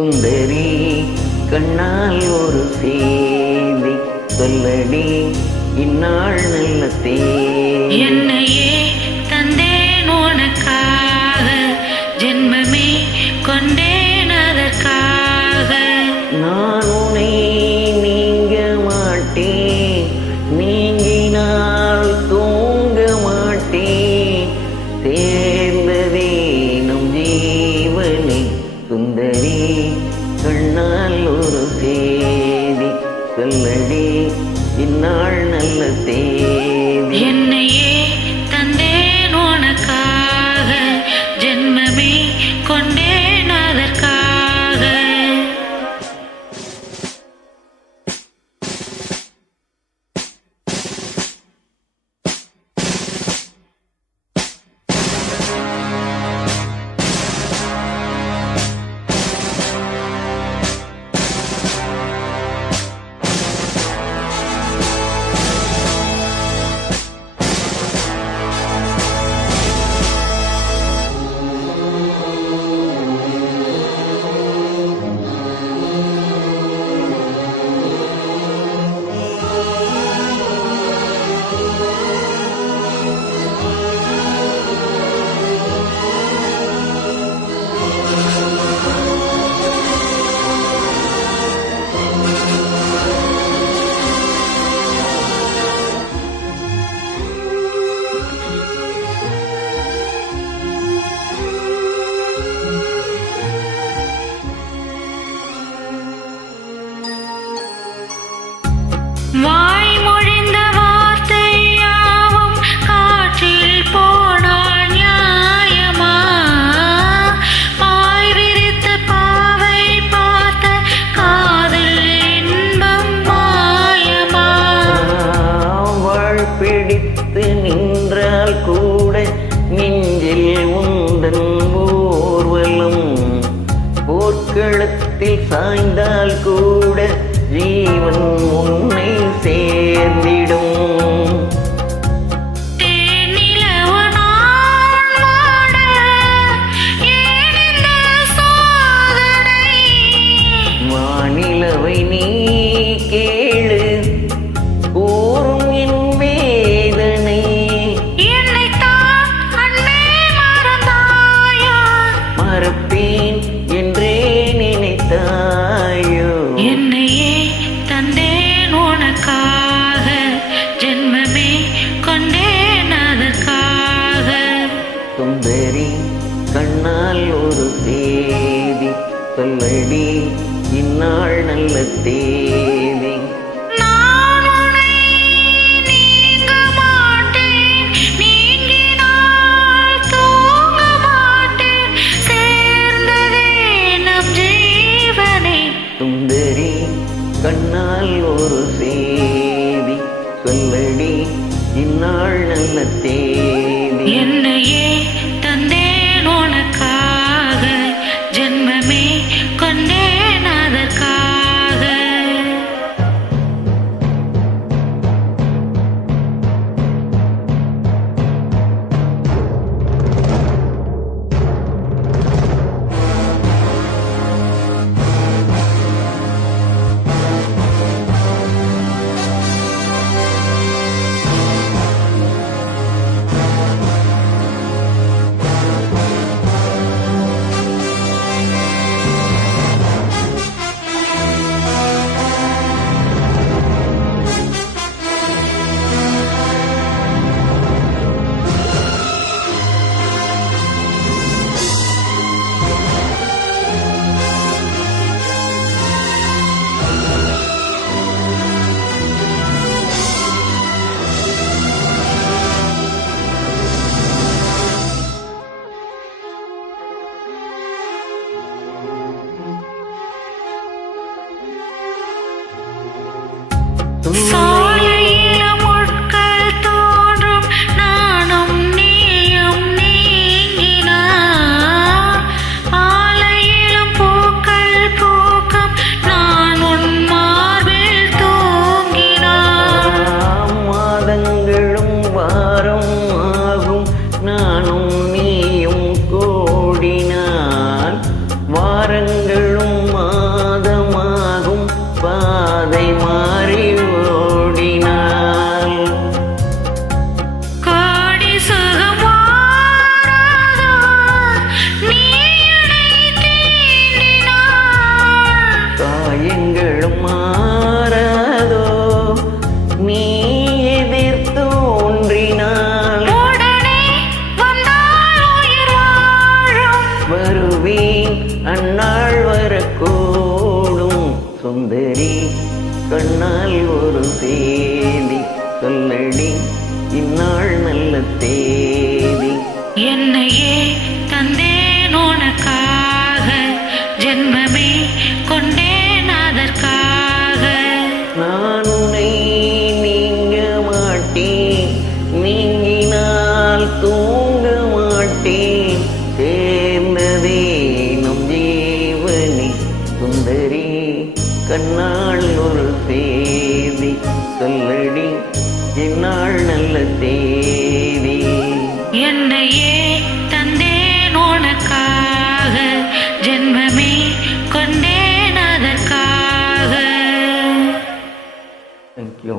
சுந்தரி கண்ணால் ஒரு செய்தி சொல்லடி இந்நாள் நல்ல தேதி. என்னையே தந்தேன் உனக்காக, ஜென்மமே கொண்டேன் அதற்காக. நான் உன்னை நீங்க மாட்டேன், நீங்கினால் தூங்க மாட்டேன், சேர்ந்ததே நம் ஜீவனே. சுந்தரி கண்ணால் ஒரு செய்தி சொல்லடி இந்நாள் நல்ல தேதி. என்னையே தந்தேன் உனக்காக, ஜென்மமே கொண்டேன் அதற்காக. வாய் மொழிந்த வார்த்தை யாவும் காற்றில் போனால் நியாயமா? பாய் விரித்த பாவை பார்த்த காதல் இன்பம் மாயமா? வாழ் பிடித்து நின்றால் கூட நெஞ்சில் உந்தன் ஊர்வலம், போர்க்களத்தில் சாய்ந்தால் கூட ஜீவன் உன்னை சேர்ந்திடும். தேனிலவு நான் வாட ஏன் இந்த சோதனை? வானிலவை நீ கேளு கூறும் என் வேதனை. என்னைத்தான் அன்பே மறந்தாயா? மறப்பேன் என்றே நினைத்தாயோ? என்னையே தந்தேன் உனக்காக, ஜென்மமே கொண்டேன் அதற்காக. சுந்தரி கண்ணால் ஒரு தேதி சொல்லடி இந்நாள் நல்ல தேதி. நான் உன்னை நீங்க மாட்டேன், நீங்கினால் தூங்க மாட்டேன், சேர்ந்ததே நம் ஜீவனே. சுந்தரி கண்ணால் ஒரு செய்தி சொல்லடி இந்நாள் நல்ல தேதி. என்னையே தந்தேன் உனக்காக, ஜென்மமே கொண்டேன் அதற்காக. சேதி சொல்லடி இந்நாள் நல்ல தேதி. என்னையே தந்தேன் உனக்காக, ஜென்மமே கொண்டேன் அதற்காக. நான் உன்னை நீங்க மாட்டேன், நீங்கினால் தூங்க மாட்டேன். சேர்ந்ததே நம் ஜீவனி சுந்தரி கண்ணால் ஒரு சேதி சொல்லடி இந்நாள் நல்ல தேதி. என்னையே தந்தேன் உனக்காக, ஜென்மமே கொண்டேன் அதற்காக. தேங்க்யூ.